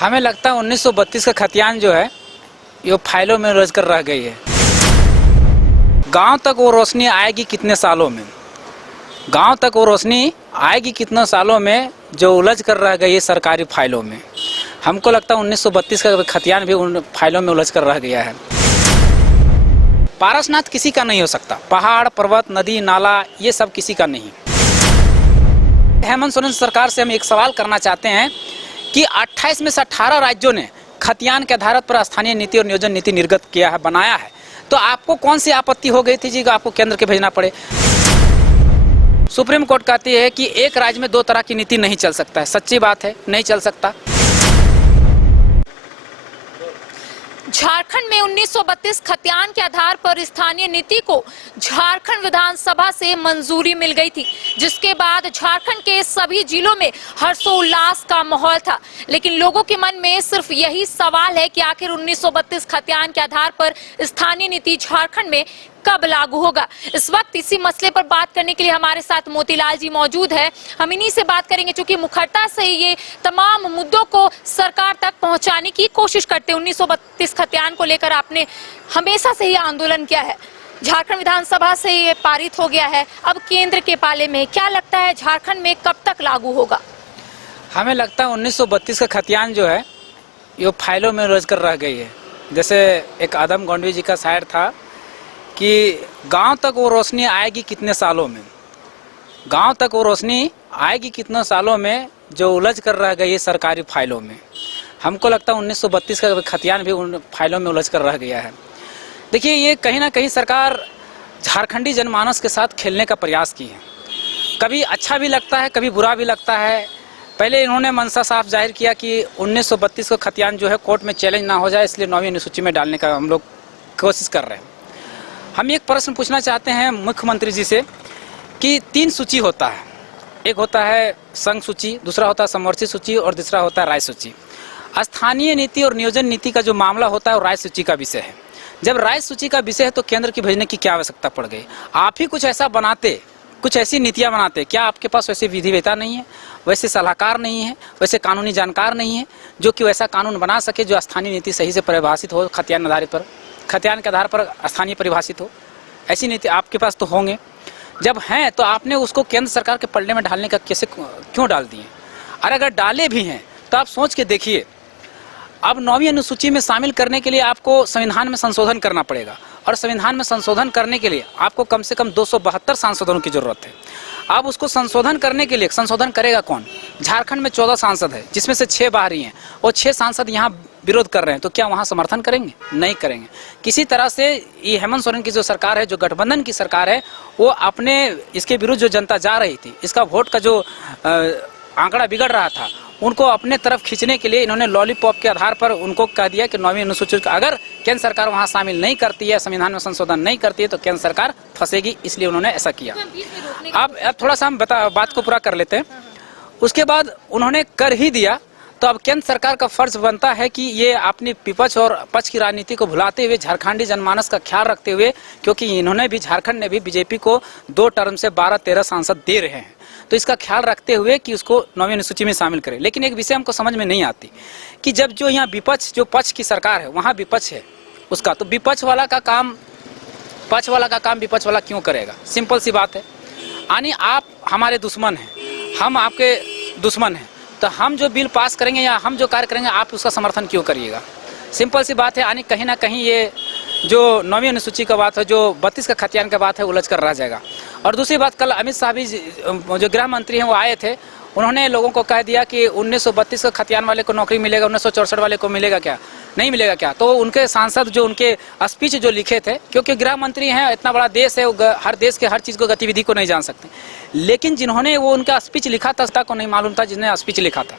हमें लगता है 1932 का खतियान जो है ये फाइलों में उलझ कर रह गई है। गांव तक वो रोशनी आएगी कितने सालों में, गांव तक वो रोशनी आएगी कितने सालों में जो उलझ कर रह गई है सरकारी फाइलों में। हमको लगता है 1932 का खतियान भी उन फाइलों में उलझ कर रह गया है। पारसनाथ किसी का नहीं हो सकता, पहाड़ पर्वत नदी नाला ये सब किसी का नहीं। हेमंत सोरेन सरकार से हम एक सवाल करना चाहते हैं कि 28 में से 18 राज्यों ने खतियान के आधार पर स्थानीय नीति और नियोजन नीति निर्गत किया है, बनाया है, तो आपको कौन सी आपत्ति हो गई थी जी आपको केंद्र के भेजना पड़े। सुप्रीम कोर्ट कहती है कि एक राज्य में दो तरह की नीति नहीं चल सकता है। सच्ची बात है, नहीं चल सकता। झारखंड में 1932 खतियान के आधार पर स्थानीय नीति को झारखंड विधानसभा से मंजूरी मिल गई थी, जिसके बाद झारखंड के सभी जिलों में हर्षोल्लास का माहौल था। लेकिन लोगों के मन में सिर्फ यही सवाल है कि आखिर 1932 खतियान के आधार पर स्थानीय नीति झारखंड में कब लागू होगा। इस वक्त इसी मसले पर बात करने के लिए हमारे साथ मोतीलाल जी मौजूद है। हम इन्हीं से बात करेंगे, क्योंकि मुखरता से ये तमाम मुद्दों को सरकार तक पहुंचाने की कोशिश करते हैं। 1932 खतियान को लेकर आपने हमेशा से ही आंदोलन किया है। झारखंड विधानसभा से ये पारित हो गया है, अब केंद्र के पाले में। क्या लगता है झारखंड में कब तक लागू होगा? हमें लगता है 1932 का खतियान जो है ये फाइलों में उलझ कर रह गई है। जैसे एक आदम गोंडवी जी का शायर था कि गांव तक वो रोशनी आएगी कितने सालों में, गांव तक वो रोशनी आएगी कितने सालों में जो उलझ कर रह गई है सरकारी फाइलों में। हमको लगता है 1932 का खतियान भी उन फाइलों में उलझ कर रह गया है। देखिए, ये कहीं ना कहीं सरकार झारखंडी जनमानस के साथ खेलने का प्रयास की है। कभी अच्छा भी लगता है, कभी बुरा भी लगता है। पहले इन्होंने मनसा साफ जाहिर किया कि 1932 का खतियान जो है कोर्ट में चैलेंज ना हो जाए, इसलिए 9वीं अनुसूची में डालने का हम लोग कोशिश कर रहे हैं। हम एक प्रश्न पूछना चाहते हैं मुख्यमंत्री जी से कि 3 सूची होता है, एक होता है संघ सूची, दूसरा होता है समवर्ती सूची और तीसरा होता है राय सूची। स्थानीय नीति और नियोजन नीति का जो मामला होता है वो राय सूची का विषय है। जब राय सूची का विषय है तो केंद्र की भेजने की क्या आवश्यकता पड़ गई? आप ही कुछ ऐसा बनाते, कुछ ऐसी नीतियां बनाते। क्या आपके पास वैसे विधिवेता नहीं है, वैसे सलाहकार नहीं है, वैसे कानूनी जानकार नहीं है जो कि वैसा कानून बना सके जो स्थानीय नीति सही से परिभाषित हो, खतियान आधारित पर, खतियान के आधार पर स्थानीय परिभाषित हो? ऐसी नीति आपके पास तो होंगे। जब हैं तो आपने उसको केंद्र सरकार के पलड़े में डालने का कैसे क्यों डाल दिए? और अगर डाले भी हैं तो आप सोच के देखिए, अब 9वीं अनुसूची में शामिल करने के लिए आपको संविधान में संशोधन करना पड़ेगा, और संविधान में संशोधन करने के लिए आपको कम से कम 272 सांसदों की जरूरत है। अब उसको संशोधन करने के लिए संशोधन करेगा कौन? झारखंड में 14 सांसद है, जिसमें से 6 बाहरी हैं, और 6 सांसद यहाँ विरोध कर रहे हैं, तो क्या वहाँ समर्थन करेंगे? नहीं करेंगे। किसी तरह से ये हेमंत सोरेन की जो सरकार है, जो गठबंधन की सरकार है, वो अपने इसके विरुद्ध जो जनता जा रही थी, इसका वोट का जो आंकड़ा बिगड़ रहा था, उनको अपने तरफ खींचने के लिए इन्होंने लॉलीपॉप के आधार पर उनको कह दिया कि 9वीं अनुसूची का अगर केंद्र सरकार वहां शामिल नहीं करती है, संविधान में संशोधन नहीं करती है, तो केंद्र सरकार फंसेगी, इसलिए उन्होंने ऐसा किया। अब थोड़ा सा हम बात को पूरा कर लेते हैं। उसके बाद उन्होंने कर ही दिया, तो अब केंद्र सरकार का फर्ज बनता है कि ये अपनी विपक्ष और पक्ष की राजनीति को भुलाते हुए झारखंडी जनमानस का ख्याल रखते हुए, क्योंकि इन्होंने भी, झारखंड ने भी बीजेपी को 2 टर्म से 12-13 सांसद दे रहे हैं, तो इसका ख्याल रखते हुए कि उसको 9वीं अनुसूची में शामिल करें। लेकिन एक विषय हमको समझ में नहीं आती कि जब जो यहाँ विपक्ष, जो पक्ष की सरकार है, वहाँ विपक्ष है उसका, तो विपक्ष वाला का काम पक्ष वाला का काम विपक्ष वाला क्यों करेगा? सिंपल सी बात है। यानी आप हमारे दुश्मन हैं, हम आपके दुश्मन हैं, तो हम जो बिल पास करेंगे या हम जो कार्य करेंगे आप उसका समर्थन क्यों करिएगा? सिंपल सी बात है। यानी कहीं ना कहीं ये जो 9वीं अनुसूची का बात है, जो 32 का खतियान का बात है, उलझ कर रह जाएगा। और दूसरी बात, कल अमित शाह भी जो गृह मंत्री हैं वो आए थे, उन्होंने लोगों को कह दिया कि 1932 का खतियान वाले को नौकरी मिलेगा, 1964 वाले को मिलेगा क्या? नहीं मिलेगा क्या? तो उनके सांसद जो उनके स्पीच जो लिखे थे, क्योंकि गृह मंत्री हैं, इतना बड़ा देश है, हर देश के हर चीज़ को, गतिविधि को नहीं जान सकते, लेकिन जिन्होंने वो उनका स्पीच लिखा था, को नहीं मालूम था जिन्हें स्पीच लिखा था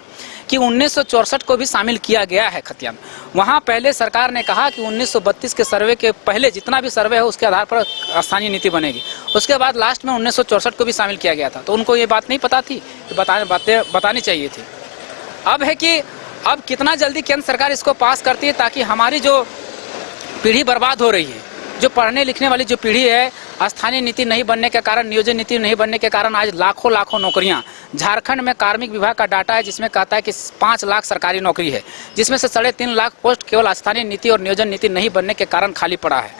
कि 1964 को भी शामिल किया गया है खतियान। वहाँ पहले सरकार ने कहा कि 1932 के सर्वे के पहले जितना भी सर्वे है उसके आधार पर स्थानीय नीति बनेगी। उसके बाद लास्ट में 1964 को भी शामिल किया गया था, तो उनको ये बात नहीं पता थी, बातें बतानी चाहिए थी। अब है कि अब कितना जल्दी केंद्र सरकार इसको पास करती है, ताकि हमारी जो पीढ़ी बर्बाद हो रही है, जो पढ़ने लिखने वाली जो पीढ़ी है, स्थानीय नीति नहीं बनने के कारण, नियोजन नीति नहीं बनने के कारण आज लाखों लाखों नौकरियां झारखंड में कार्मिक विभाग का डाटा है जिसमें कहता है कि 5 लाख सरकारी नौकरी है, जिसमें से 3.5 लाख पोस्ट केवल स्थानीय नीति और नियोजन नीति नहीं बनने के कारण खाली पड़ा है।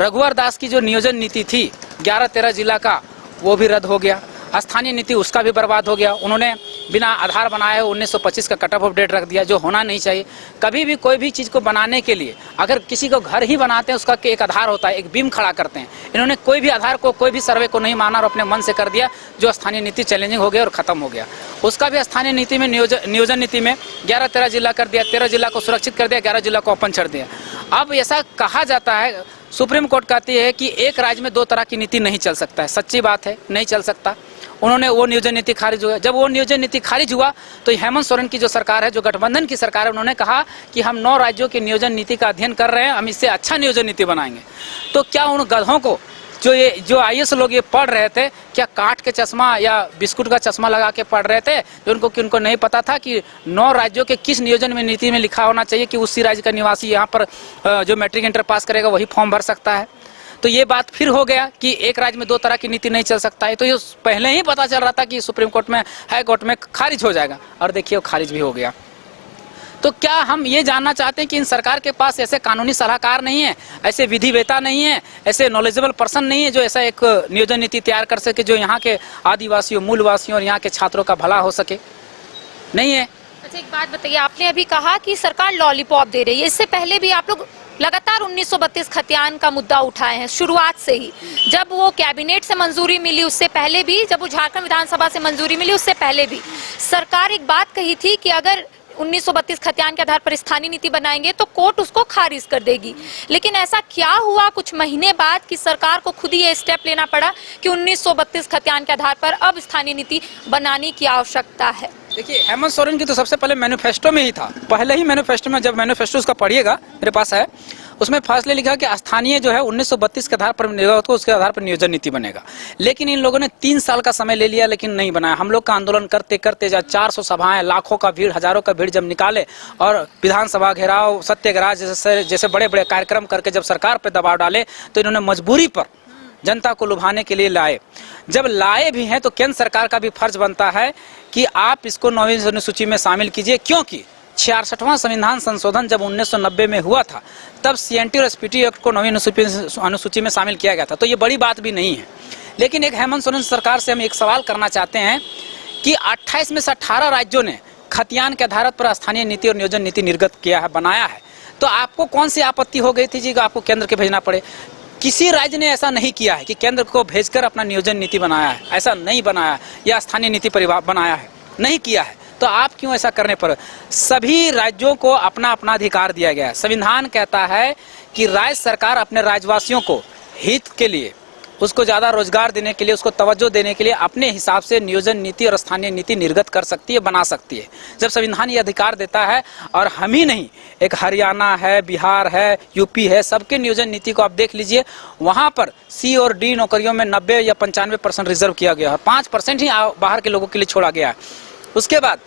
रघुवर दास की जो नियोजन नीति थी 11-13 जिला का, वो भी रद्द हो गया। स्थानीय नीति उसका भी बर्बाद हो गया। उन्होंने बिना आधार बनाए 1925 का कट ऑफ डेट रख दिया, जो होना नहीं चाहिए। कभी भी कोई भी चीज़ को बनाने के लिए अगर किसी को घर ही बनाते हैं उसका एक आधार होता है, एक बीम खड़ा करते हैं। इन्होंने कोई भी आधार को, कोई भी सर्वे को नहीं माना और अपने मन से कर दिया, जो स्थानीय नीति चैलेंजिंग हो गया और ख़त्म हो गया। उसका भी स्थानीय नीति में नियोजन नीति में 11-13 जिला कर दिया, 13 जिला को सुरक्षित कर दिया, 11 जिला को ओपन छोड़ दिया। अब ऐसा कहा जाता है, सुप्रीम कोर्ट कहती है कि एक राज्य में 2 तरह की नीति नहीं चल सकता है। सच्ची बात है, नहीं चल सकता। उन्होंने वो नियोजन नीति खारिज हुआ। जब वो नियोजन नीति खारिज हुआ तो हेमंत सोरेन की जो सरकार है, जो गठबंधन की सरकार है, उन्होंने कहा कि हम 9 राज्यों की नियोजन नीति का अध्ययन कर रहे हैं, हम इससे अच्छा नियोजन नीति बनाएंगे। तो क्या उन गधों को, जो IAS लोग ये पढ़ रहे थे, क्या काट के चश्मा या बिस्कुट का चश्मा लगा के पढ़ रहे थे, जो उनको नहीं पता था कि 9 राज्यों के किस नियोजन में नीति में लिखा होना चाहिए कि उसी राज्य का निवासी यहाँ पर जो मैट्रिक इंटर पास करेगा वही फॉर्म भर सकता है। तो ये बात फिर हो गया कि एक राज्य में 2 तरह की नीति नहीं चल सकता है। तो ये पहले ही पता चल रहा था कि सुप्रीम कोर्ट में, हाई कोर्ट में खारिज हो जाएगा, और देखिए वो खारिज भी हो गया। तो क्या हम ये जानना चाहते हैं कि इन सरकार के पास ऐसे कानूनी सलाहकार नहीं है, ऐसे विधिवेता नहीं है, ऐसे नॉलेजेबल पर्सन नहीं है जो ऐसा एक नियोजन नीति तैयार कर सके जो यहाँ के आदिवासियों, मूलवासियों और यहाँ के छात्रों का भला हो सके? नहीं है। अच्छा, एक बात बताइए, आपने अभी कहा कि सरकार लॉलीपॉप दे रही है। इससे पहले भी आप लोग लगातार 1932 खतियान का मुद्दा उठाए हैं, शुरुआत से ही। जब वो कैबिनेट से मंजूरी मिली उससे पहले भी, जब वो झारखंड विधानसभा से मंजूरी मिली उससे पहले भी सरकार एक बात कही थी कि अगर 1932 खतियान के आधार पर स्थानीय नीति बनाएंगे तो कोर्ट उसको खारिज कर देगी। लेकिन ऐसा क्या हुआ कुछ महीने बाद कि सरकार को खुद ही ये स्टेप लेना पड़ा कि 1932 खतियान के आधार पर अब स्थानीय नीति बनाने की आवश्यकता है? देखिए, हेमंत सोरेन की तो सबसे पहले मैनिफेस्टो में ही था। पहले ही मैनिफेस्टो में, जब मैनिफेस्टो उसका पढ़िएगा, मेरे पास है, उसमें फैसले लिखा कि स्थानीय जो है 1932 के आधार पर बनेगा, तो उसके आधार पर नियोजन नीति बनेगा। लेकिन इन लोगों ने 3 साल का समय ले लिया, लेकिन नहीं बनाया। हम लोग का आंदोलन करते करते जब 400 सभाएं, लाखों का भीड़, हजारों का भीड़ जब निकाले और विधानसभा घेराव, सत्याग्रह जैसे बड़े बड़े कार्यक्रम करके जब सरकार पर दबाव डाले, तो इन्होंने मजबूरी पर जनता को लुभाने के लिए लाए। जब लाए भी हैं तो केंद्र सरकार का भी फर्ज बनता है कि आप इसको 9वीं अनुसूची में शामिल कीजिए, क्योंकि 66वां संविधान संशोधन जब 1990 में हुआ था तब CNT और SPT एक्ट को 9वीं अनुसूची में शामिल किया गया था। तो ये बड़ी बात भी नहीं है। लेकिन एक हेमंत सोरेन सरकार से हम एक सवाल करना चाहते हैं कि 28 में से 18 राज्यों ने खतियान के आधार पर स्थानीय नीति और नियोजन नीति निर्गत किया है, बनाया है। तो आपको कौन सी आपत्ति हो गई थी जी आपको केंद्र के भेजना पड़े? किसी राज्य ने ऐसा नहीं किया है कि केंद्र को भेजकर अपना नियोजन नीति बनाया है, ऐसा नहीं बनाया या स्थानीय नीति परिवार बनाया है, नहीं किया है। तो आप क्यों ऐसा करने पर? सभी राज्यों को अपना अपना अधिकार दिया गया है। संविधान कहता है कि राज्य सरकार अपने राज्यवासियों को हित के लिए, उसको ज़्यादा रोजगार देने के लिए, उसको तवज्जो देने के लिए अपने हिसाब से नियोजन नीति और स्थानीय नीति निर्गत कर सकती है, बना सकती है। जब संविधान ये अधिकार देता है, और हम ही नहीं, एक हरियाणा है, बिहार है, यूपी है, सबके नियोजन नीति को आप देख लीजिए, वहाँ पर C और D नौकरियों में 90 या 95% रिजर्व किया गया है, 5% ही बाहर के लोगों के लिए छोड़ा गया है। उसके बाद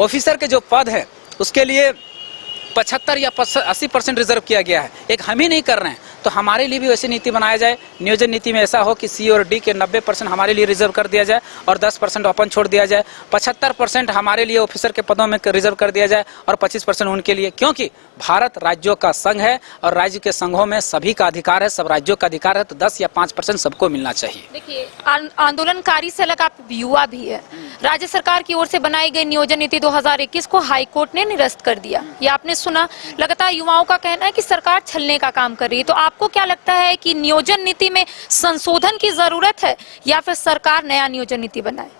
ऑफिसर के जो पद है उसके लिए 75 या 80% रिजर्व किया गया है। एक हम ही नहीं कर रहे हैं, तो हमारे लिए भी वैसी नीति बनाया जाए। नियोजन नीति में ऐसा हो कि C और D के 90% हमारे लिए रिजर्व कर दिया जाए और 10% ओपन छोड़ दिया जाए। 75% हमारे लिए ऑफिसर के पदों में रिजर्व कर दिया जाए और 25% उनके लिए, क्योंकि भारत राज्यों का संघ है और राज्य के संघों में सभी का अधिकार है, सब राज्यों का अधिकार है, तो 10 या 5% सबको मिलना चाहिए। देखिए, आंदोलनकारी से अलग आप युवा भी है। राज्य सरकार की ओर से बनाई गई नियोजन नीति 2021 को हाईकोर्ट ने निरस्त कर दिया। ये आपने सुना। लगातार युवाओं का कहना है कि सरकार छलने का काम कर रही है। तो आपको क्या लगता है कि नियोजन नीति में संशोधन की जरूरत है या फिर सरकार नया नियोजन नीति बनाए?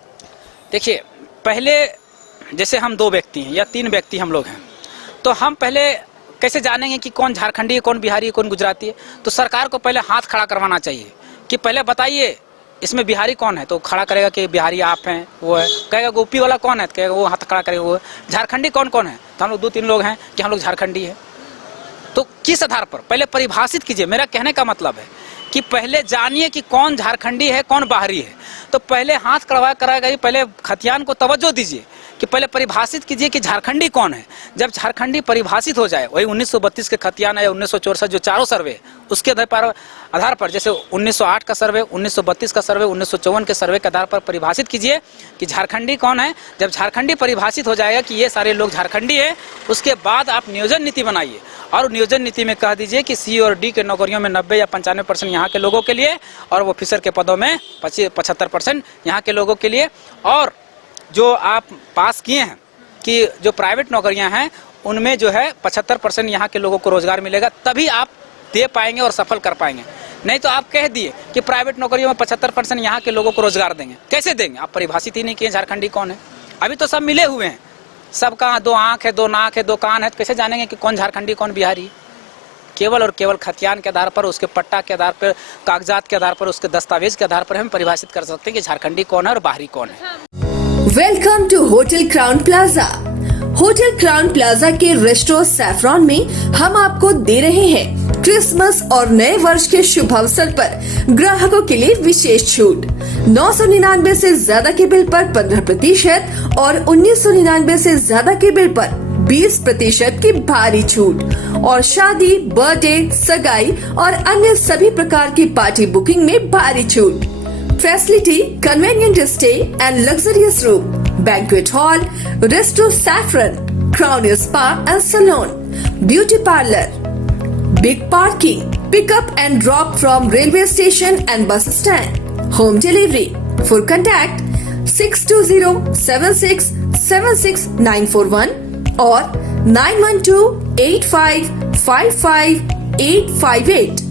देखिए, पहले जैसे हम 2 व्यक्ति हैं या 3 व्यक्ति हम लोग हैं, तो हम पहले कैसे जानेंगे कि कौन झारखंडी है, कौन बिहारी है, कौन गुजराती है? तो सरकार को पहले हाथ खड़ा करवाना चाहिए कि पहले बताइए इसमें बिहारी कौन है, तो खड़ा करेगा कि बिहारी आप हैं, वो है। कहेगा यूपी वाला कौन है, तो कहेगा वो हाथ खड़ा करेगा वो है। झारखंडी कौन कौन है, तो हम लोग 2-3 लोग हैं कि हम लोग झारखंडी है। तो किस आधार पर पहले परिभाषित कीजिए। मेरा कहने का मतलब है कि पहले जानिए कि कौन झारखंडी है, कौन बाहरी है। तो पहले हाथ कड़वा कराएगा, पहले खतियान को तवज्जो दीजिए कि पहले परिभाषित कीजिए कि झारखंडी कौन है। जब झारखंडी परिभाषित हो जाए, वही 1932 के खतियान या 1964 जो चारों सर्वे उसके आधार पर, जैसे 1908 का सर्वे, 1932 का सर्वे, 1954 के सर्वे के आधार पर परिभाषित कीजिए कि झारखंडी कौन है। जब झारखंडी परिभाषित हो जाएगा कि ये सारे लोग झारखंडी है, उसके बाद आप नियोजन नीति बनाइए और नियोजन नीति में कह दीजिए कि सी और डी के नौकरियों में 90 या 95% यहाँ के लोगों के लिए, और वो ऑफिसर के पदों में 75% यहाँ के लोगों के लिए। और जो आप पास किए हैं कि जो प्राइवेट नौकरियां हैं उनमें जो है 75% यहाँ के लोगों को रोजगार मिलेगा, तभी आप दे पाएंगे और सफल कर पाएंगे। नहीं तो आप कह दिए कि प्राइवेट नौकरियों में 75% यहाँ के लोगों को रोजगार देंगे, कैसे देंगे? आप परिभाषित ही नहीं किए झारखंडी कौन है। अभी तो सब मिले हुए हैं, सबका 2 आँख है, 2 नाक है, 2 कान है, तो कैसे जानेंगे कि कौन झारखंडी कौन बिहारी? केवल और केवल खतियान के आधार पर, उसके पट्टा के आधार पर, कागजात के आधार पर, उसके दस्तावेज के आधार पर हम परिभाषित कर सकते हैं कि झारखंडी कौन है और बाहरी कौन है। Welcome to hotel Crown Plaza. Hotel Crown Plaza के रेस्टोरेंट सैफरॉन में हम आपको दे रहे हैं क्रिसमस और नए वर्ष के शुभ अवसर पर ग्राहकों के लिए विशेष छूट। 999 से ज्यादा के बिल पर 15% और 1999 से ज्यादा के बिल पर 20% की भारी छूट, और शादी, बर्थडे, सगाई और अन्य सभी प्रकार की पार्टी बुकिंग में भारी छूट। Facility, convenient stay and luxurious room, banquet hall, restaurant Saffron, Crown spa and salon, beauty parlour, big parking, pickup and drop from railway station and bus stand, home delivery. For contact 6207676941 और 9128555858।